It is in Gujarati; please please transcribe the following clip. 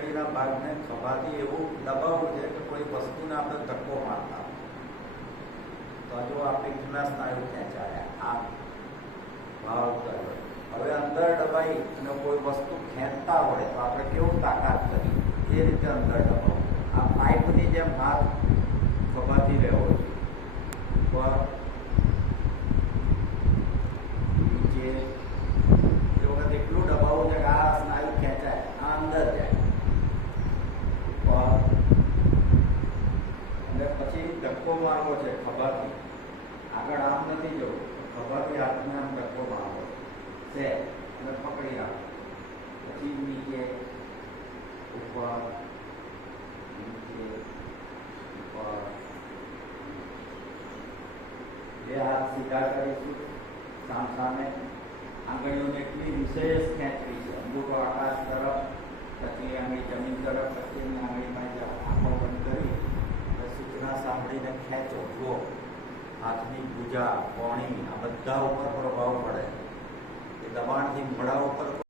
હથેળીના ભાગને ખભાથી એવું દબાવવું છે કે કોઈ વસ્તુને આપણે ધક્કો મારતા તો જો આપણે જૂના સ્નાયુ ખેંચાયા, આ ભાવ કર્યો. હવે અંદર દબાઈ અને કોઈ વસ્તુ ખેંચતા હોય તો આપણે કેવું તાકાત કરી એ રીતે અંદર દબાવવું આ પાઇપની જેમ હાથ ધક્કો મારવો છે ખભાથી આગળ આમ નથી જવું ખભાથી હાથને આમ ધક્કો મારવો છે અને પકડી રાખો પછી નીચે ઉપર નીચે ઉપર બે હાથ સીધા કરીશું સામ સામે આંગળીઓને એટલી વિશેષ સાંભળીને ખેંચો જુઓ. હાથની પૂજા, પોણી, આ બધા ઉપર પ્રભાવ પડે. એ દબાણથી મોઢા ઉપર